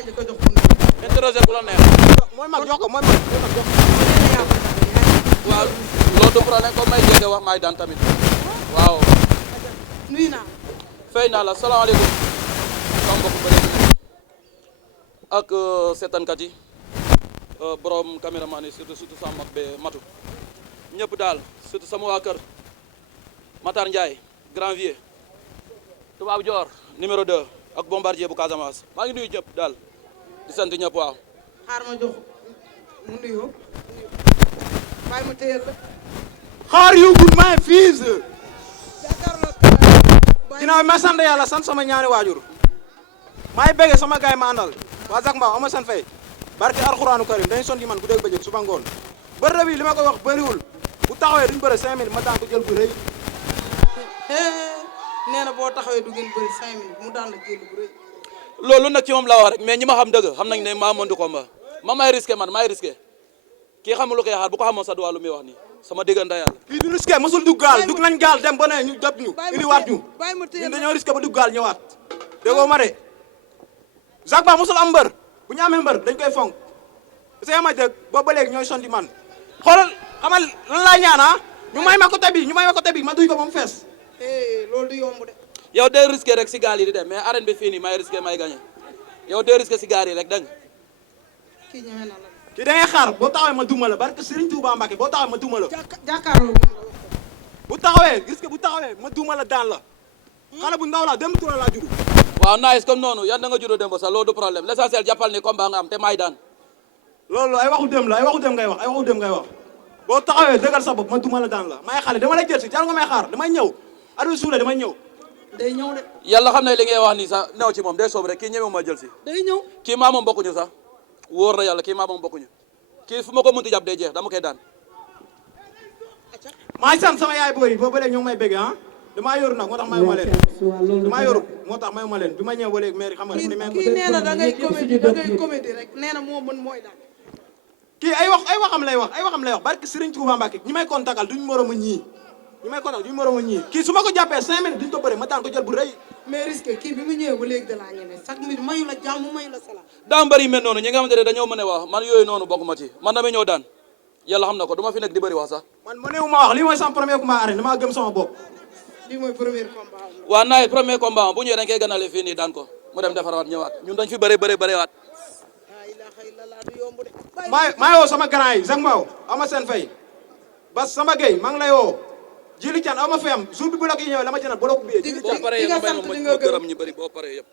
laay njëkk a jox interroger ku la neex. mooy mag jox ko mooy mag jox ko. waaw loolu du problème comme may jege wax maay daan tamit waaw. nuyu naa fay naa la salaamaaleykum sama mbokk bëri ak seetankat yi borom caméraman yi surtout sama mag be matu ñëpp daal surtout sama waa kër Matar Ndiaye grand vieux tubaab Dior numéro 2 ak bombardier bu Casamance maa ngi nuyu ñëpp daal di sant ñëpp waaw. xaar ma jox mu nuyoo bàyyi ma téyel la xaar yu good my fils. jàkkaarloo ginnaaw ma sant yàlla sant sama ñaari waajur maay bëgge sama gaay ma àndal waa Zac Mbao ama san fay barke alxuraanu karim dañu son di man bu dégg bëccëg suba ngoon bërëb yi li ma koy wax bëriwul bu taxawee duñ bëre 5 minutes ma daan ko jël bu rëy. nee na boo taxawee du ngeen bëri 5 minutes mu daan la jël bu rëy loolu nag ci moom laa wax rek mais ñi ma xam dëgg xam nañ ne maa montu combat ma may risqué man maay risqué kii xamul lu koy xaar bu ko xamoon sa duwaa lu muy wax nii sama diggante yàlla. kii du risqué mosul dugg gaal dugg nañ gaal dem ba ne ñu jot ñu indiwaat ñu bàyyi ma téyel ñun dañoo risqué ba dugg gaal ñëwaat déggoo ma de Zac Mbao mosul am mbër bu ñu amee mbër dañ koy fonk parce que ma dëgg boobu ba léegi ñooy son di man xoolal xamal lan laa ñaan ñu may ma côté bi ma duy ko ba mu fees. loolu du yomb de yow day risqué rek si gaal yi di dem mais arène bi fii nii may risqué may gagné yow day risqué si gaal yi rek dégg nga. kii ñeme na la kii da ngay xaar boo taxawee ma duma la barke Serigne Touba Mbacke boo taxawee ma duma la jàkkaarloo bu taxawee risque bu taxawee ma duma la daan la xale bu ndaw la dem tura laa judd. waaw nice comme noonu yan da nga juddoo démb sax loolu du problème l'essentiel jàppal ni combat nga am te may daan. loolu ay waxu dem la ay waxu dem ngay wax boo taxawee dëggal sa bopp ma duma la daan la may xale dama lay jël si jar nga may xaar damay ñëw adu suule damay ñëw. day ñëw de yàlla xam ne li ngay wax nii sax new ci moom day soob rek kii ñëwee ma jël si. day ñëw kii maa moom bokkuñu sax wóor na yàlla kii maa moom bokkuñu kii fu ma ko mënti jàpp day jeex dama koy daan. maa ngi sant sama yaay booy boo ba léegi ñoo ngi may bëgg damaa yoru nag moo tax mayuma leen damaa yoru moo tax mayuma leen bi ma ñëw ba léegi maire xam nga ni kii nee na da ngay comédie rek nee na moo mën mooy daal kii ay waxam lay wax barke Serigne Touba Mbacke ñi may kontakal duñ moromu ñii kii su ma ko jàppee 5 minutes duñ ko bëre ma daan ko jël bu rëy. mais risque kii bi mu ñëwee ba léegi da laa ñeme chaque minute mayu la jàmm mayu la salaam daa mbëri mel noonu ñi nga xamante ne dañoo mën a wax man yooyu noonu bokk ma ci man damay ñëw daan yàlla xam na ko du ma fi nekk di bëri wax sax. man mëneewu ma wax lii mooy sama premier combat arène damaa gëm sama bopp. lii mooy premier combat waaw naay premier combat bu ñëwee dañ koy ganale fii nii daan ko mu dem defaraat ñëwaat ñun dañ fi bërewaat. laa ilaaha illallaah du yomb de maa woo sama grand yi Zac Mbao ama seen fay bas sama gay maa ngi lay woo Jili Can ama fayam jour bi bu la ko ñëwee la ma jëndal bolok bi boo paree nga may ma gërëm ñu bëri boo paree yëpp.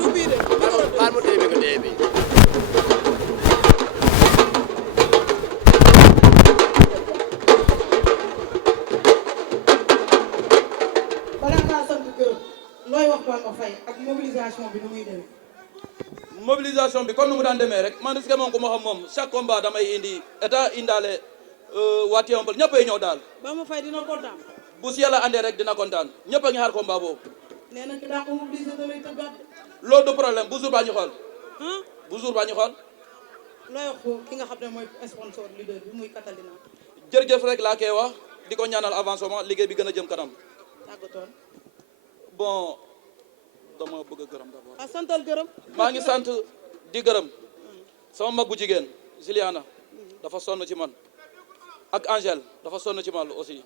du bii de baal mu téye bi nga téye bi balaa ngaa sant gërëm looy wax Bamba Faye ak mobilisation bi nu muy demee mobilisation bi comme nu mu daan demee rek man risque moom ku ma xam moom chaque combat damay indi état indaale waa Tivaouane ñëppay ñëw daal Bamba Faye dina kontaan bu si yàlla andee rek dina kontaan ñëpp a ngi xaar combat boobu. nee na ki daa ko mobiliser da lay tëggaat loolu du problème bu jour baa ñu xool bu jour baa ñu xool. looy wax ki nga xam ne mooy sponsor leader bi muy Catalina jërëjëf rek laa koy wax di ko ñaanal avancement liggéey bi gën a jëm kanam. tàggatoon bon dama bëgg a gërëm d'abord. a santal gërëm maa ngi sant di gërëm sama mag bu jigéen Juliana dafa sonn ci man ak Angèle dafa sonn ci man aussi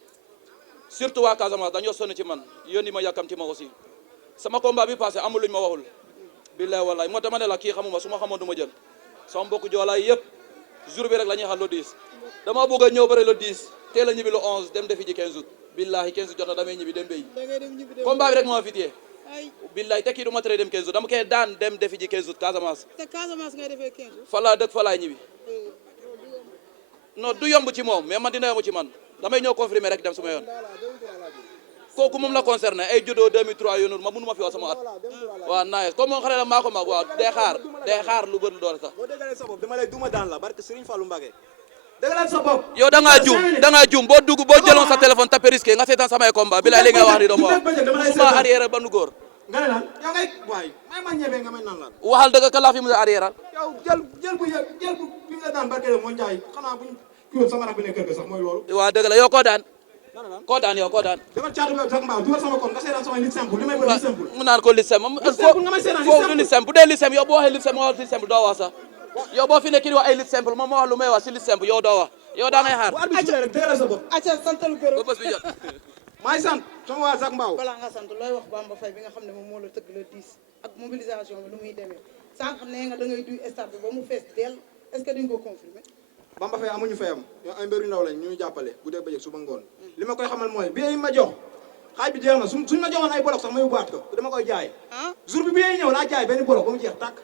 surtout waa Casamance dañoo sonn ci man yónni ma yàkkamti ma aussi sama combat bi passé amul luñ ma waxul billahi wallahi moo tax ma ne la kii xamuma su ma xamoon du ma jël sama mbokk joolaay yëpp jour bi rek la ñuy xaar le 10 dama bëgg a ñëw bëre le 10 teel a ñibbi le 11 dem defi ji 15 août billahi 15 août jot na damay ñibbi dem béy da ngay dem ñibbi dem combat bi rek moo fi téye ay billahi te kii du ma tere dem 15 août dama koy daan dem defi ji 15 août Casamance te Casamance ngay defee 15 jours fa laa dëkk fa laay ñibbi non du yomb ci moom mais man dina yomb ci man damay ñëw confirmer rek dem suma yoon kooku moom la concerné ay judo 2003 yoonul ma mënu ma fi wax sama at waaw nice comme moom xale la maa ko mag waaw day xaar lu bëri lu doole sax boo déggalee sa bopp dama lay duma daan la barke Serigne Fallou Mbacké déggalee sa bopp yow da ngaa juum boo dugg boo jëloon sa téléphone tapé risqué nga seetaan samay combat bi la li nga wax ni doomu wax musuma arrière ba nu góor nga ne lan yow ngay waay may ma ñebe nga may nan lan waxal dëgg ka laa fi mu arrière yow jël bu bi mu la daan barke moo njaay xanaa buñ kii woon sama rak bi ne kër ga sax mooy loolu waa dëgg la yow koo daan yow koo daan dama caatu ba sax mbaaw dugal sama kon nga seetaan sama lit simple li may bëri lit simple mu naan ko lit simple nga may seetaan foofu du lit simple bu dee lit simple yow boo waxee lit simple ma wax lit simple doo wax sax yow boo fi nekk di wax ay lit simple moom ma wax lu may wax si lit simple yow doo wax yow daa ngay xaar bu arbitre rek dëgëral sa bopp acca santal gërëm ba bés bi jot maay sant sama waa Zac Mbao balaa nga sant looy wax Bamba Faye bi nga xam ne moom moo la tëgg le 10 ak mobilisation bi nu muy demee sànq nee nga da ngay duy stade bi ba mu fees dell est-ce que duñ ko confirmer Bamba Faye amuñu fayam yow ay mbéru ndaw lañ ñu jàppale bu dee bëccëg suba ngoon li ma koy xamal mooy bi ma jox xaaj bi jeex na suñ ma joxoon ay bolok sax ma yóbbuwaat ko te dama koy jaay jour bi ñëw laa jaay benn bolok ba mu jeex tàkk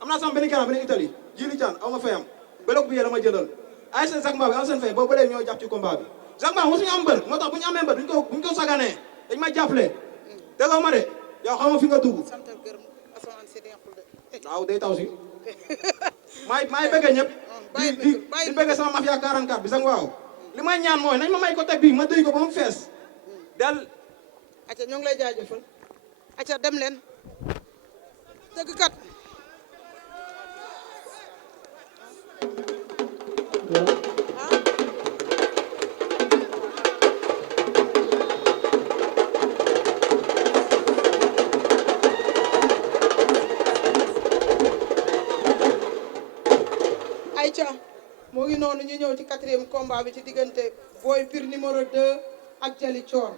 am naa sama benn grand benn Italie jili caan aw ma fayam bolok bi la ma jëndal ay seen Zac Mbao bi am seen fay boobu ba léegi ñoo jàpp ci combat bi Zac Mbao mosuñu am mbër moo tax bu ñu amee mbër buñ ko saganee dañ ma jàppale déggoo ma de yow xam nga fi nga dugg santal gërëm asamaan si neexul de waaw day taw si maay bëgg ñëpp di bëgg sama mafia 44 bi Zac Mbao li may ñaan mooy nañ ma may ko teg bii ma dëy ko ba mu fees del acca ñoo ngi lay jaajëfal acca dem leen dëgg kat moo ngi noonu ñu ñëw ci 4e combat bi ci diggante Boy Pire numéro 2 ak Jali Thior